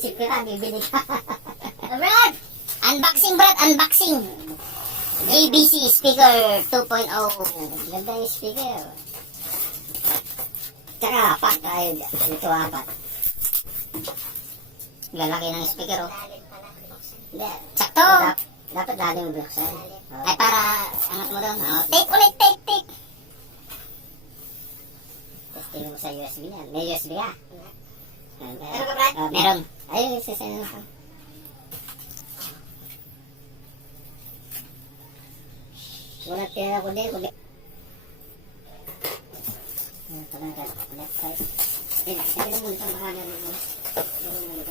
Isip ko na, bibili ka. Brad! Unboxing, Brad! Unboxing! JBC speaker 2.0. Ganda yung speaker. Tsaka apat tayo. Ito apat. Lalaki ng speaker, oh. Sakto! Dapat lalim mo buksan. Ay, para angat mo doon. Oh, tape ulit, tape. Testing mo sa USB niyan. May USB ka? Meron ka, Brad? Meron. Ayun, sasaya ko. Wala tira ko din. Ito lang ka. Left side. Nagaling mo ito. Nagaling mo ito.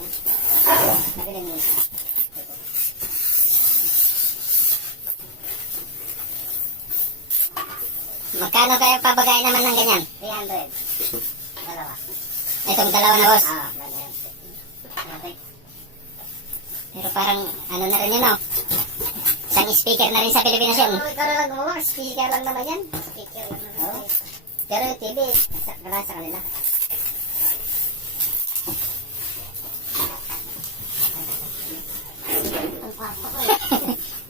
Nagaling mo ito. Magkano kayo pabagay naman ng ganyan? 300. Dalawa. Itong dalawa na, boss? Oo. Pero parang ano na rin yun, no? Isang speaker na rin sa Pilipinas yun. Ikaw na lang gumawa. Speaker lang naman yan. Speaker lang naman. Oo. Pero yung TV, wala sa kanila.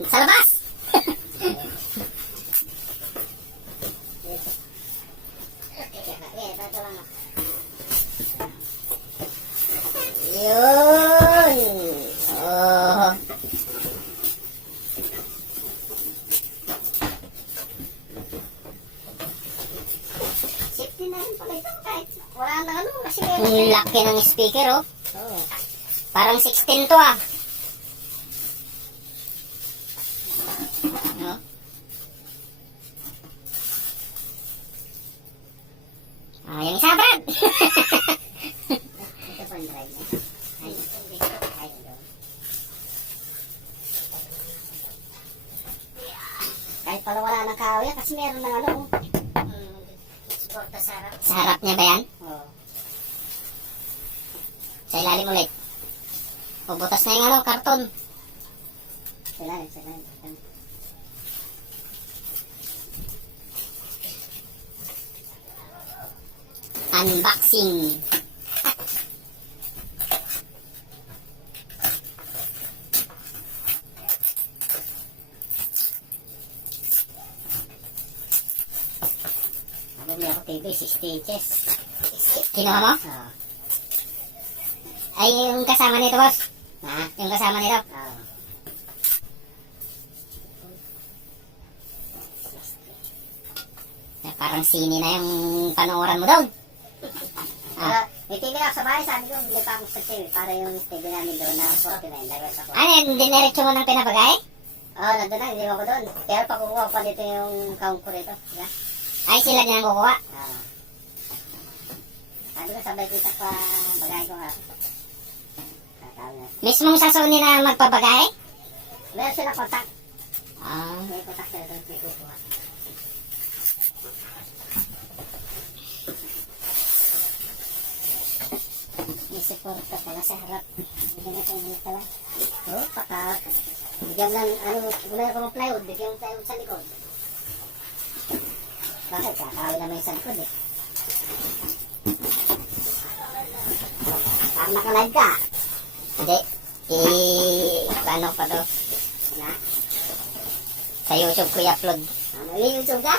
Sa labas! Yun! Oh. Safety na rin pala ito kahit wala na ano kasi ang laki ng speaker, oh. Oh. Parang 16 to, ah. No? Ah, yung isa, Brad! Ito pa yung drive na. Kahit pala wala ng kahoy kasi meron ng ano. Sa harap niya ba yan? Oo. Sa ilalim ulit. Pubutas na yung ano, karton. Sa ilalim. Unboxing. Bumili ako TV, 60 inches. Kinuha mo? Oo. Ay, yung kasama nito, boss? Ha? Yung kasama nito? Oo. Parang sini na yung panooran mo doon. Ah. May TV ako sa bahay, sabi ko, bili pa ako sa TV para yung TV namin doon na 49. Ano, hindi diretso mo ng pinapagay? Oo, nandun na, hindi ako doon. Pero pakukuha pa dito yung count ko rito. Yeah. Ay, sila din ang kukuha? Oo. Sabi ko, sabay kita pa bagay ko nga. Mismong sa Sony na magpabagay? Meron sila kontak. Ah. May kontak sila doon, may kukuha. May support ka pala sa harap. Ganito yung pala. Oo, paka. Bigyan lang, ano, gulay ko ng plywood. Bigyan yung plywood sa likod. Bakit? Kakawin naman yung sa likod, eh. Parang nakalive ka. Hindi. Paano pa to? Na? Sa YouTube ko i-upload. May YouTube ka?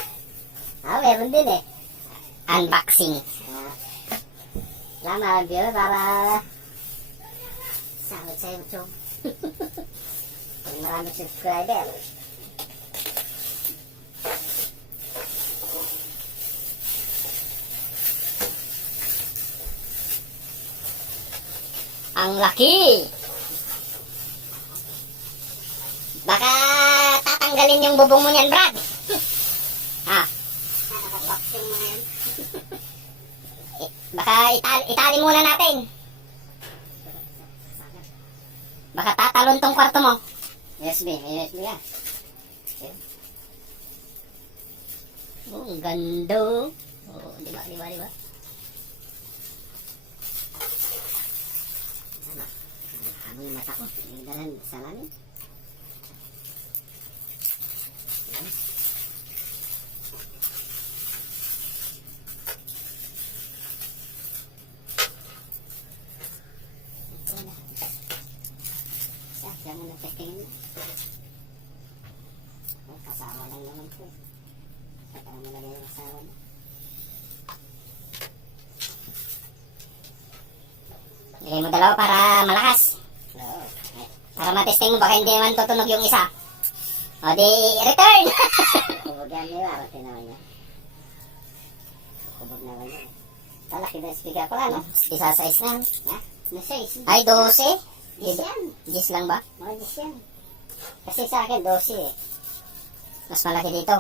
Meron din, eh. Unboxing. Lama, biro para sahod sa YouTube. Kung marami subscriber. Ang laki! Baka tatanggalin yung bubong mo niyan, Brad. Ha? Nakapaksin mo yan. Baka itali muna natin. Baka tatalon tong kwarto mo. USB, may USB ka. Oh, ang ganda. Oh, diba? Ano yung mata ko? Yung dalan sa namin. Kasama lang naman po. Saka mo lagay yung kasama na. Lagay mo dalawa para malakas. Oo. Para matesting mo, baka hindi naman tutunog yung isa. O di, return! Kubog yan nila, bakit naman yan? Kubog naman yan. Talaki na speaker pala, no? Isa size na. Ha? Na size? Ay, 12? 10 yan. 10 lang ba? Mga 10 yan. Kasi sa akin, 12 eh. Mas malaki dito.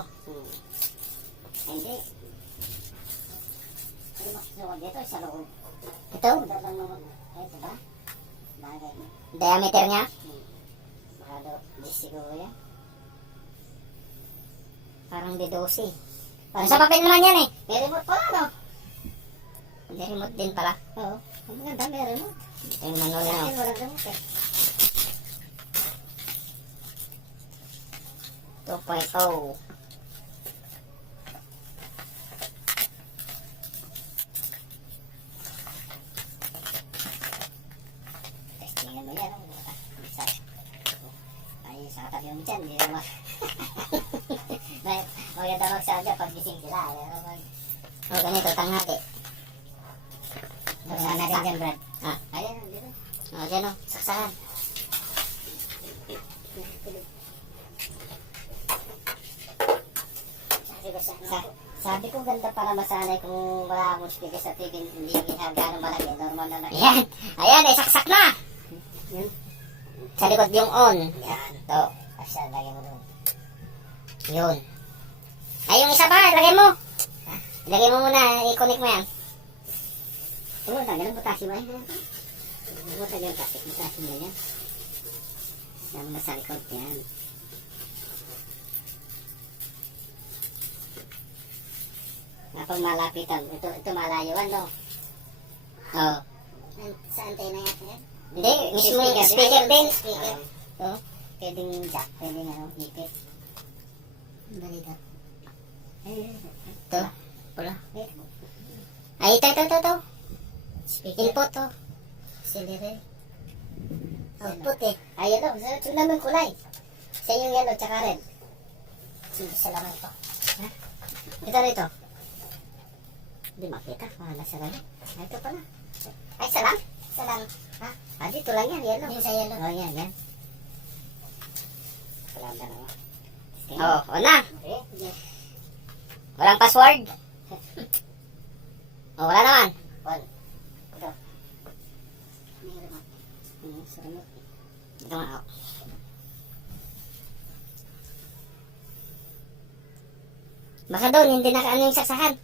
Ay, hindi. Ano mas suwag dito? Sa loob. Ito? Ito ba? Bagay. Diameter niya? Baka 10 siguro yan. Parang di 12. Parang sa papel naman yan eh. May remote pala, no? May remote din pala. Oo. Ang maganda, may remote. Yung manual na. Sa akin, walang remote eh. 2.0. Testingan mo yan. Ay, sa katabi mo dyan. Hindi naman. Maganda magsaga pag gising sila. O, ganito, tanghali. Sana rin dyan, Brad. Ah, ayan, dito. O, dyan o, saksakan. Sabi ko ganda para masanay kung wala akong speaker sa TV, hindi gano'ng malaki, normal na lang. Ayan, ayan, ay saksak na. Yan. Sa likod yung on. Yan, to. Asya, lagay mo doon. Yun. Ay, yung isa ba, lagay mo. Ha? Lagay mo muna, i-connect mo yan. Oo, tagal ang butasin mo. Oo, tagal ang butasin mo yan. Dami na sa likod yan. Kapag malapitan, ito malayo, no? Oo. Sa antena yan? Hindi, mismo yung speaker din. Speaker. Oo. Pwedeng jack, pwedeng ipit. Balita. Ito. Pula. Ay, ito. Input to. Accelerate. Output eh. Ay, ano. Ito naman kulay. Sa yung yellow tsaka red. Sige, sa laman ito. Ha? Ito rito. Hindi makita. Wala sa lang. Ay, ito pala. Ay, isa lang? Isa lang. Ha? Ah, dito lang yan. Yellow. Yung sa yellow. Oh, yan. Wala dalawa. Oh, una. Walang password. Oh, wala naman. One. Ito. Sa remote. Ito nga ako. Baka doon, hindi nakaano yung saksakan.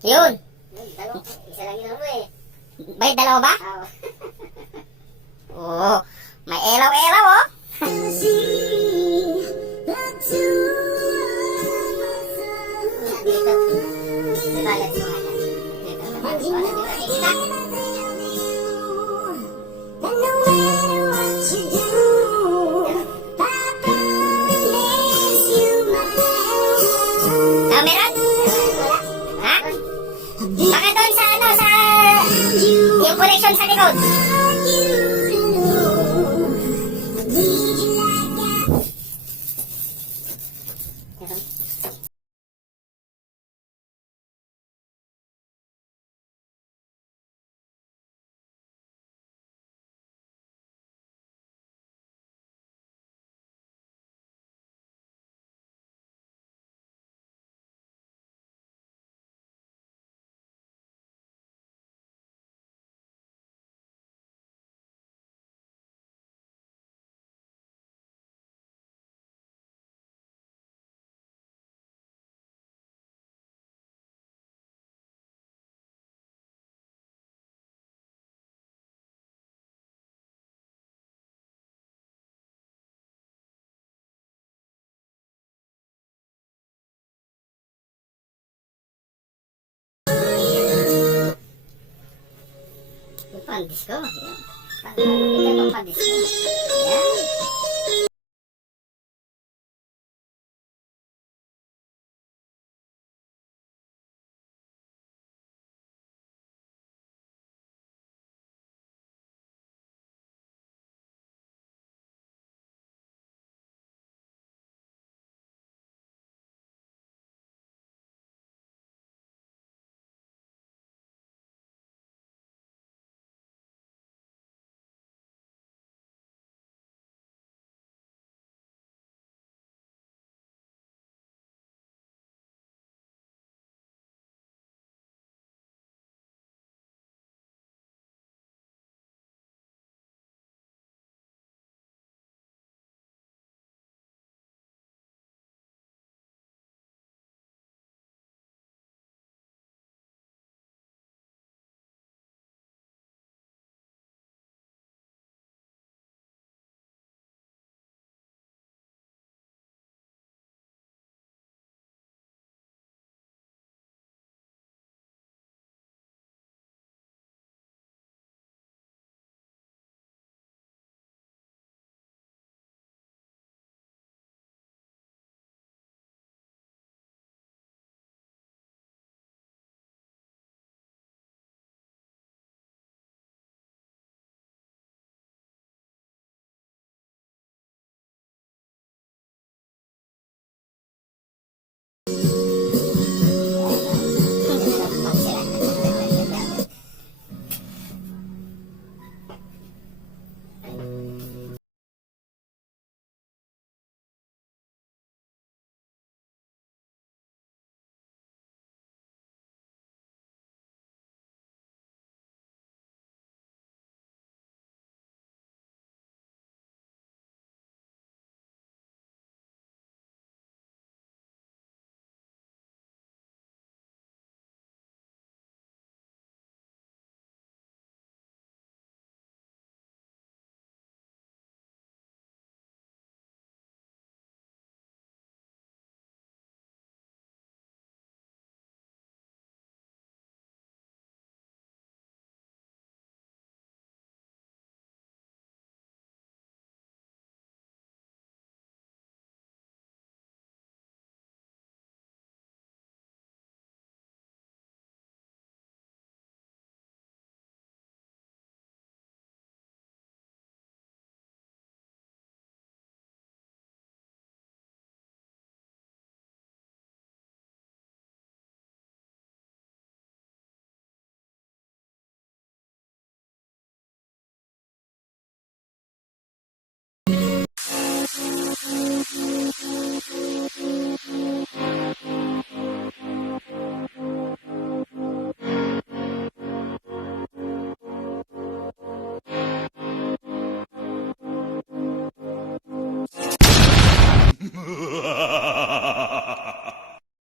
Yun. Isa lang yun eh. Bay, dalawa ba? Oo. May elaw-elaw, oh. Dito. Balat mo nga. Dito. Nakikita? Meron? Ha? Baka doon sa yung connection sa likod. Pandis ko. Yan. Ito pang pandis ko. Yan.